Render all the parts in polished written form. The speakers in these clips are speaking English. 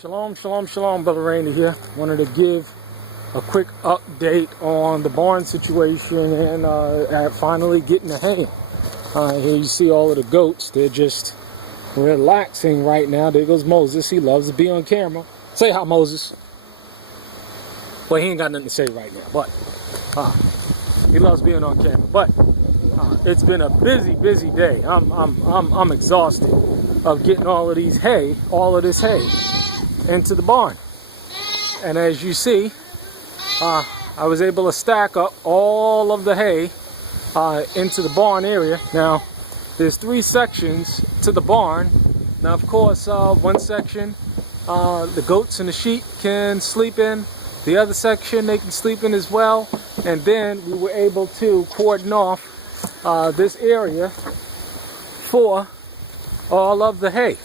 Shalom, shalom, shalom, Brother Randy here. Wanted to give a quick update on the barn situation and at finally getting the hay. Here you see all of the goats. They're just relaxing right now. There goes Moses. He loves to be on camera. Say hi, Moses. Well, he ain't got nothing to say right now, but he loves being on camera. But it's been a busy day. I'm exhausted of getting all of this hay into the barn. And as you see, I was able to stack up all of the hay into the barn area. Now, there's 3 sections to the barn. Now, of course, one section the goats and the sheep can sleep in. The other section they can sleep in as well. And then we were able to cordon off this area for all of the hay.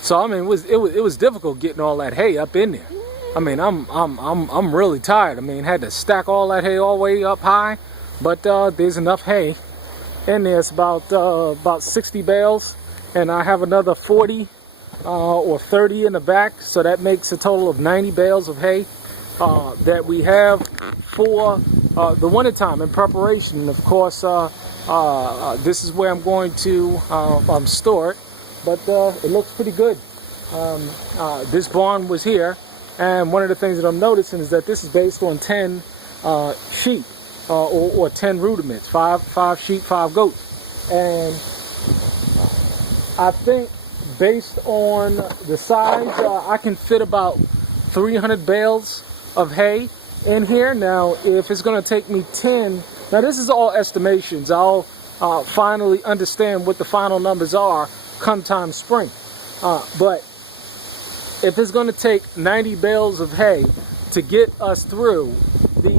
So I mean, it was difficult getting all that hay up in there. I mean, I'm really tired. I mean, had to stack all that hay all the way up high, but there's enough hay in there. It's about 60 bales, and I have another 40 or 30 in the back, so that makes a total of 90 bales of hay that we have for the wintertime in preparation. Of course, this is where I'm going to store it. But it looks pretty good. This barn was here, and one of the things that I'm noticing is that this is based on 10 sheep or 10 rudiments, 5 sheep, 5 goats. And I think based on the size, I can fit about 300 bales of hay in here. Now, if it's going to take me 10, now this is all estimations. I'll finally understand what the final numbers are come time spring. But if it's going to take 90 bales of hay to get us through the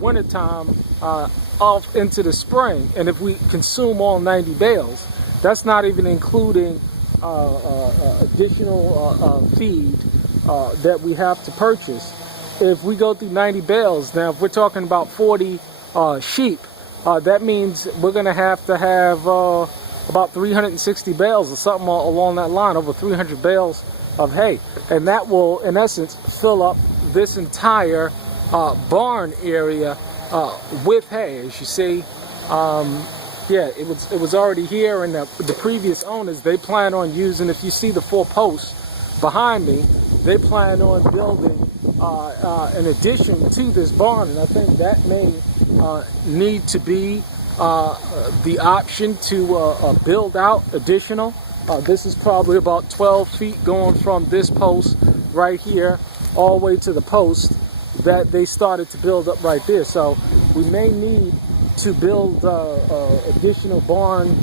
wintertime off into the spring, and if we consume all 90 bales, that's not even including additional feed that we have to purchase. If we go through 90 bales, now if we're talking about 40 sheep, that means we're going to have about 360 bales or something along that line, over 300 bales of hay. And that will, in essence, fill up this entire barn area with hay. As you see, yeah, it was already here, and the previous owners, they plan on using, if you see the 4 posts behind me, they plan on building an addition to this barn, and I think that may need to be the option to build out additional. This is probably about 12 feet going from this post right here all the way to the post that they started to build up right there. So we may need to build additional barn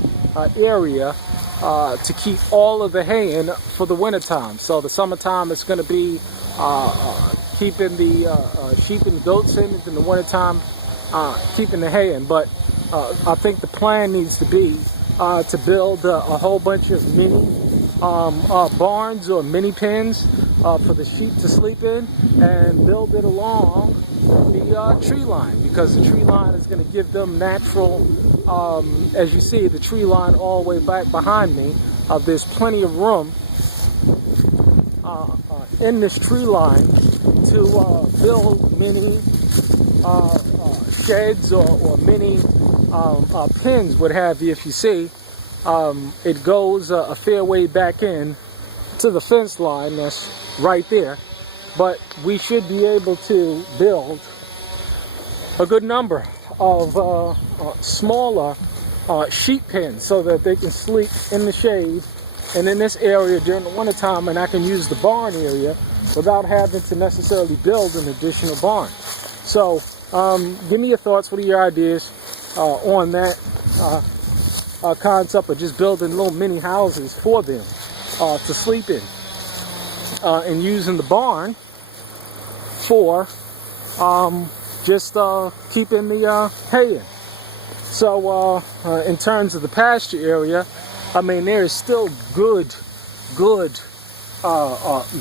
area to keep all of the hay in for the winter time. So the summertime it's going to be keeping the sheep and goats in, and in the winter time keeping the hay in. But I think the plan needs to be to build a whole bunch of mini barns or mini pens for the sheep to sleep in, and build it along the tree line, because the tree line is going to give them natural, as you see, the tree line all the way back behind me. There's plenty of room in this tree line to build mini sheds or mini pins, what have you. If you see, it goes a fair way back in to the fence line that's right there. But we should be able to build a good number of smaller sheep pens so that they can sleep in the shade and in this area during the wintertime, and I can use the barn area without having to necessarily build an additional barn. So give me your thoughts. What are your ideas on that concept of just building little mini houses for them to sleep in, and using the barn for just keeping the hay in. So in terms of the pasture area, I mean, there is still good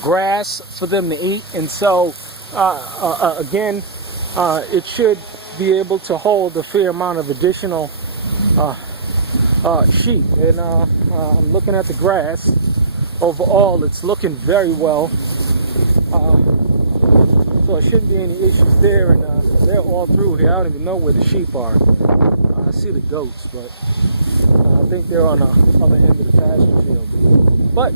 grass for them to eat, and so again, it should be able to hold a fair amount of additional sheep. And I'm looking at the grass. Overall, it's looking very well So it shouldn't be any issues there, and they're all through here. I don't even know where the sheep are. I see the goats, but I think they're on the other end of the pasture field. But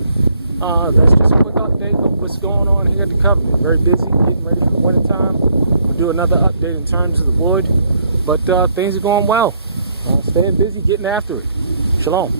that's just a quick update of what's going on here at the Covenant. Very busy, getting ready for the winter time. We'll do another update in terms of the wood, but things are going well. Staying busy, getting after it. Shalom.